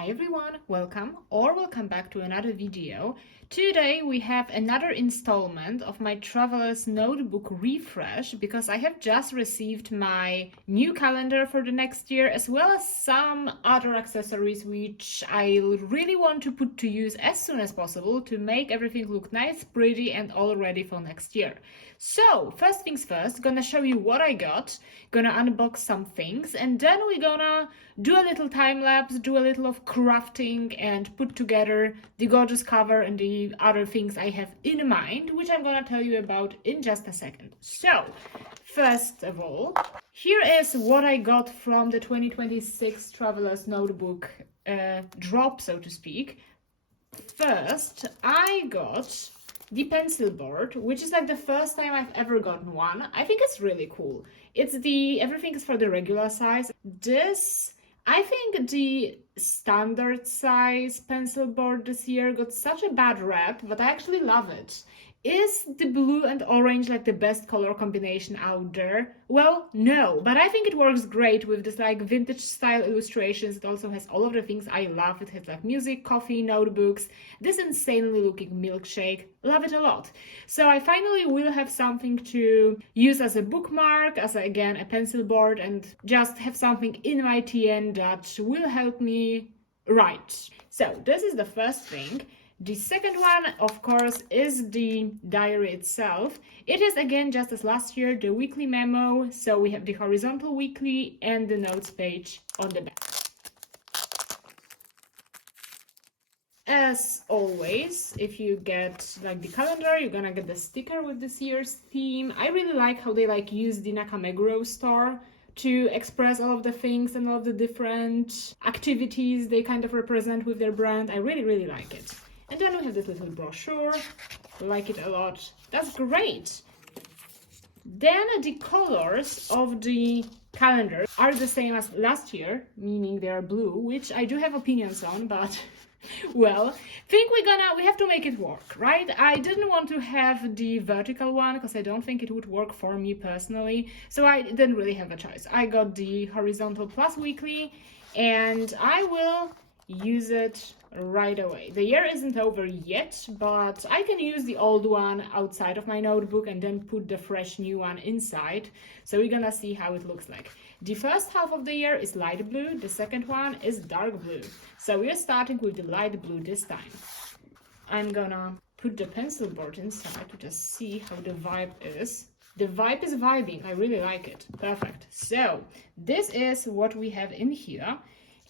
Hi everyone, welcome back to another video. Today we have another installment of my traveler's notebook refresh because I have just received my new calendar for the next year as well as some other accessories which I really want to put to use as soon as possible to make everything look nice, pretty and all ready for next year. So first things first, gonna show you what I got, gonna unbox some things and then we're gonna do a little time lapse, do a little of crafting and put together the gorgeous cover and the other things I have in mind, which I'm gonna tell you about in just a second. So, first of all, here is what I got from the 2026 Traveler's Notebook drop, so to speak. First, I got the pencil board, which is like the first time I've ever gotten one. I think it's really cool. Everything is for the regular size. I think the standard size pencil board this year got such a bad rep, but I actually love it. Is the blue and orange like the best color combination out there? Well, no, but I think it works great with this like vintage style illustrations. It also has all of the things I love. It has like music, coffee, notebooks, this insanely looking milkshake. Love it a lot. So I finally will have something to use as a bookmark, again a pencil board, and just have something in my TN that will help me write. So this is the first thing. The second one, of course, is the diary itself. It is, again, just as last year, the weekly memo. So we have the horizontal weekly and the notes page on the back. As always, if you get like the calendar, you're gonna get the sticker with this year's theme. I really like how they like use the Nakameguro store to express all of the things and all of the different activities they kind of represent with their brand. I really like it. And then we have this little brochure, like it a lot. That's great. Then the colors of the calendar are the same as last year, meaning they are blue, which I do have opinions on, but well, we have to make it work, right? I didn't want to have the vertical one because I don't think it would work for me personally, so I didn't really have a choice. I got the horizontal plus weekly and I will use it right away. The year isn't over yet, but I can use the old one outside of my notebook and then put the fresh new one inside. So we're gonna see how it looks like. The first half of the year is light blue, the second one is dark blue. So we're starting with the light blue this time. I'm gonna put the pencil board inside to just see how the vibe is. The vibe is vibing, I really like it. Perfect. So this is what we have in here.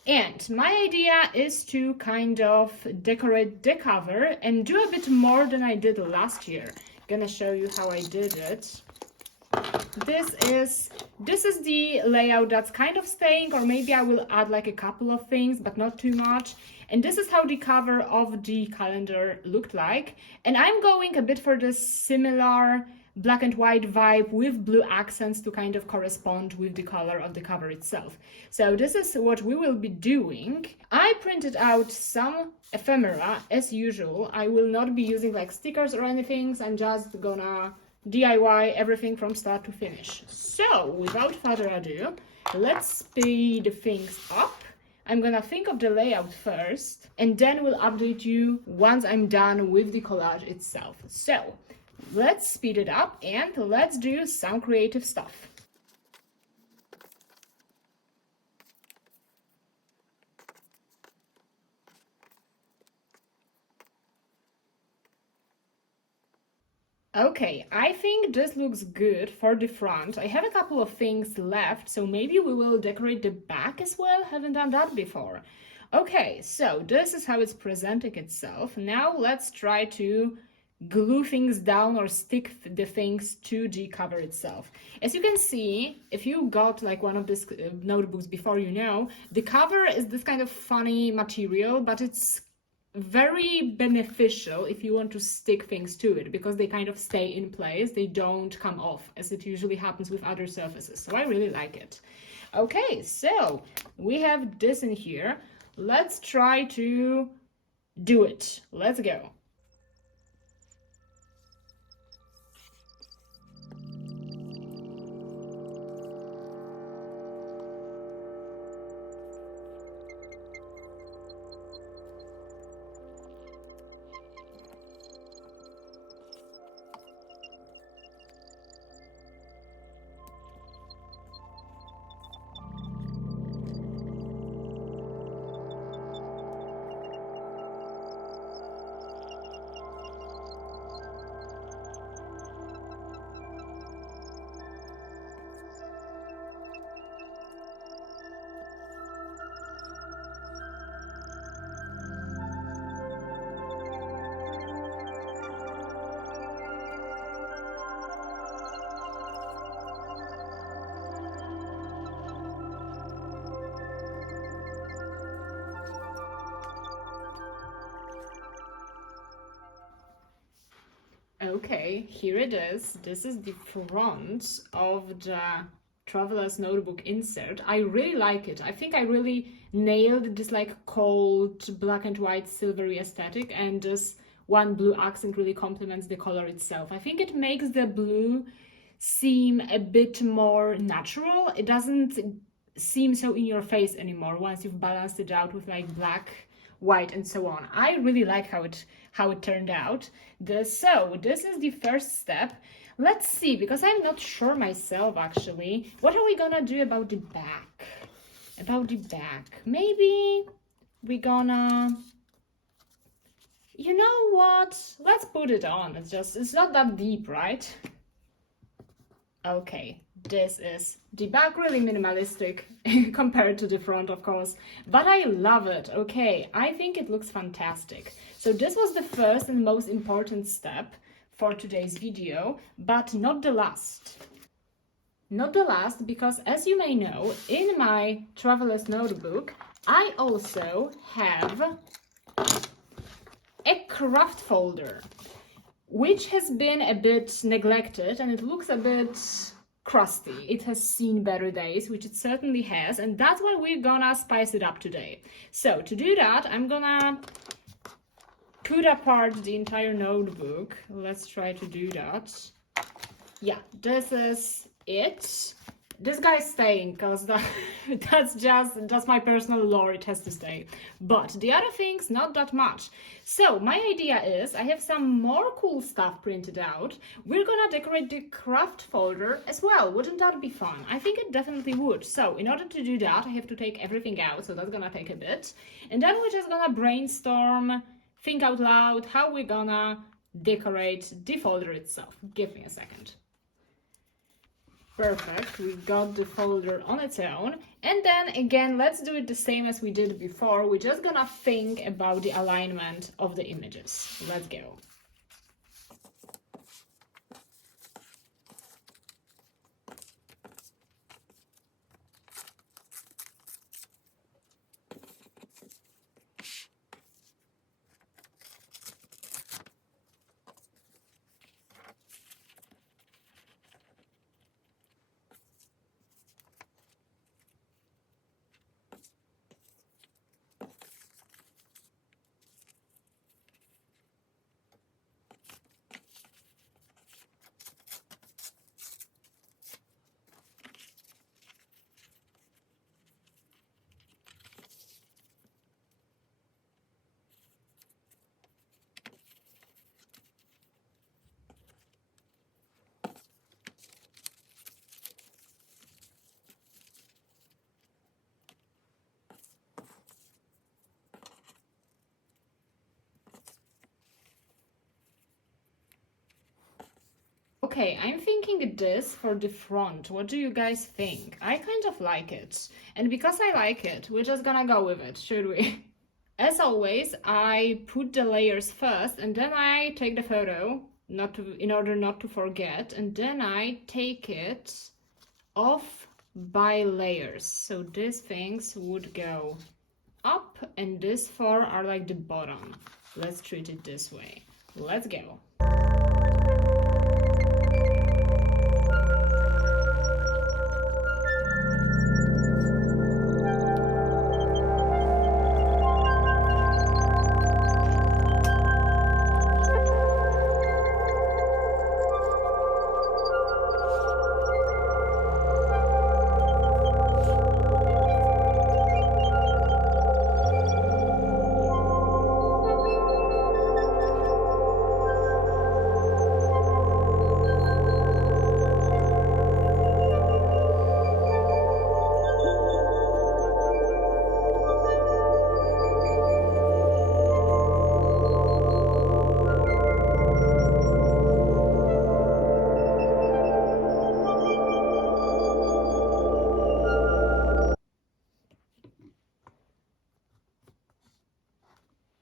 And my idea is to kind of decorate the cover and do a bit more than I did last year. Gonna show you how I did it. This is the layout that's kind of staying, or maybe I will add like a couple of things, but not too much. And this is how the cover of the calendar looked like. And I'm going a bit for the similar black and white vibe with blue accents to kind of correspond with the color of the cover itself. So this is what we will be doing. I printed out some ephemera as usual. I will not be using like stickers or anything, so I'm just gonna DIY everything from start to finish. So without further ado, let's speed things up. I'm gonna think of the layout first and then we'll update you once I'm done with the collage itself. So let's speed it up and let's do some creative stuff. Okay, I think this looks good for the front. I have a couple of things left, so maybe we will decorate the back as well. Haven't done that before. Okay, so this is how it's presenting itself. Now let's try to glue things down or stick the things to the cover itself. As you can see, if you got like one of these notebooks before, you know, the cover is this kind of funny material, but it's very beneficial if you want to stick things to it because they kind of stay in place, they don't come off as it usually happens with other surfaces. So I really like it. Okay, so we have this in here. Let's try to do it. Let's go. Okay, here it is. This is the front of the traveler's notebook insert. I really like it. I think I really nailed this like cold black and white silvery aesthetic, and this one blue accent really complements the color itself. I think it makes the blue seem a bit more natural. It doesn't seem so in your face anymore once you've balanced it out with like black, white, and so on. I really like how it turned out. So this is the first step. Let's see, because I'm not sure myself actually. What are we gonna do about the back? Maybe we're gonna, you know what? Let's put it on. It's not that deep, right? Okay, this is the back, really minimalistic compared to the front, of course, but I love it. Okay, I think it looks fantastic. So this was the first and most important step for today's video, but not the last. Not the last, because as you may know, in my traveler's notebook, I also have a craft folder, which has been a bit neglected and it looks a bit crusty. It has seen better days, which it certainly has, and that's why we're gonna spice it up today. So to do that, I'm gonna put apart the entire notebook. Let's try to do that. Yeah, this is it. This guy's staying because that's my personal lore. It has to stay. But the other things, not that much. So my idea is I have some more cool stuff printed out. We're gonna decorate the craft folder as well. Wouldn't that be fun? I think it definitely would. So in order to do that, I have to take everything out. So that's gonna take a bit. And then we're just gonna brainstorm, think out loud how we're gonna decorate the folder itself. Give me a second. Perfect, we got the folder on its own. And then again, let's do it the same as we did before. We're just gonna think about the alignment of the images. Let's go. Okay, I'm thinking this for the front. What do you guys think? I kind of like it. And because I like it, we're just gonna go with it, should we? As always, I put the layers first and then I take the photo in order not to forget, and then I take it off by layers. So these things would go up and these four are like the bottom. Let's treat it this way. Let's go.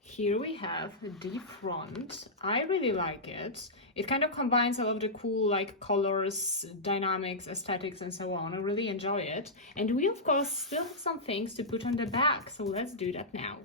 Here we have the front. I really like it. It kind of combines all of the cool like colors, dynamics, aesthetics, and so on. I really enjoy it. And we of course still have some things to put on the back, so let's do that now.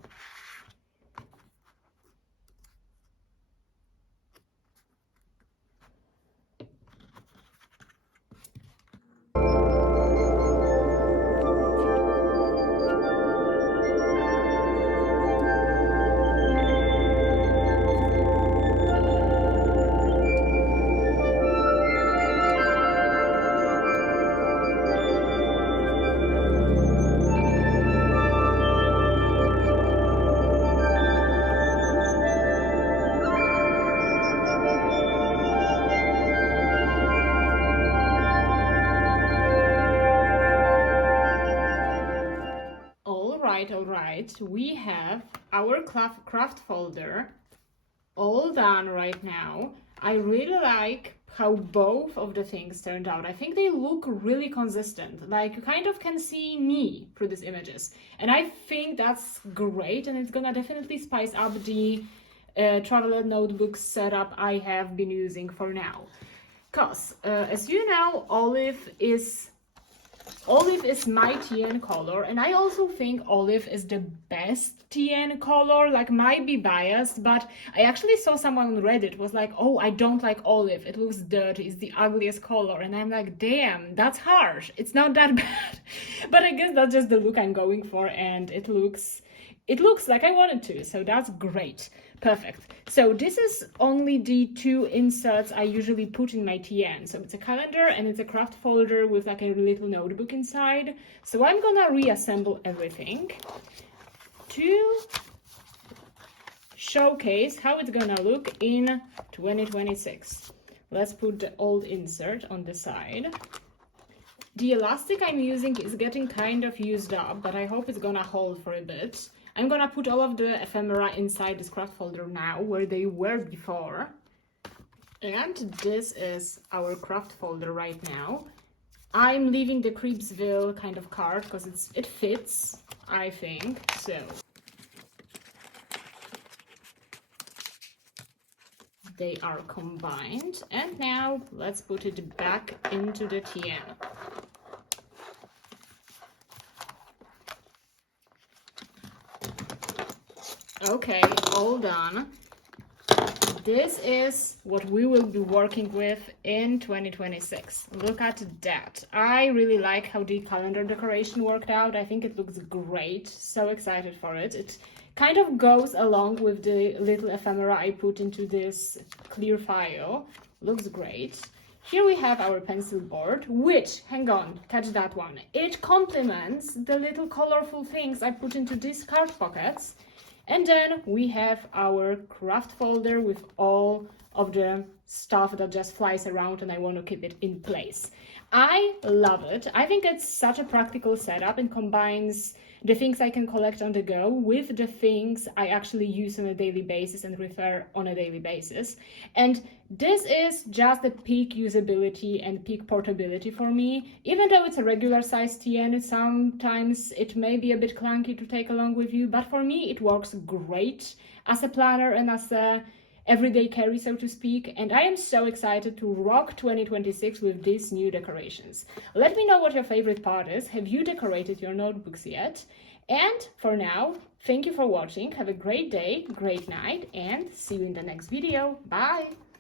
right, we have our craft folder all done right now. I really like how both of the things turned out. I think they look really consistent. Like, you kind of can see me through these images. And I think that's great, and it's gonna definitely spice up the traveler notebook setup I have been using for now. Because, as you know, olive is my TN color, and I also think olive is the best TN color. Like, might be biased, but I actually saw someone on Reddit was like, oh, I don't like olive, it looks dirty, it's the ugliest color. And I'm like, damn, that's harsh, it's not that bad. But I guess that's just the look I'm going for, and it looks like I wanted to, so that's great. Perfect. So this is only the two inserts I usually put in my TN. So it's a calendar and it's a craft folder with like a little notebook inside. So I'm gonna reassemble everything to showcase how it's gonna look in 2026. Let's put the old insert on the side. The elastic I'm using is getting kind of used up, but I hope it's gonna hold for a bit. I'm gonna put all of the ephemera inside this craft folder now, where they were before. And this is our craft folder right now. I'm leaving the Creepsville kind of card because it fits, I think. So they are combined. And now let's put it back into the TN. Okay, all done. This is what we will be working with in 2026. Look at that. I really like how the calendar decoration worked out. I think it looks great. So excited for it. It kind of goes along with the little ephemera I put into this clear file. Looks great. Here we have our pencil board, which, hang on, catch that one. It complements the little colorful things I put into these card pockets. And then we have our craft folder with all of the stuff that just flies around, and I want to keep it in place. I love it. I think it's such a practical setup and combines the things I can collect on the go with the things I actually use on a daily basis and refer on a daily basis. And this is just the peak usability and peak portability for me. Even though it's a regular size TN, sometimes it may be a bit clunky to take along with you, but for me it works great as a planner and as a everyday carry, so to speak, and I am so excited to rock 2026 with these new decorations. Let me know what your favorite part is. Have you decorated your notebooks yet? And for now, thank you for watching. Have a great day, great night, and see you in the next video. Bye!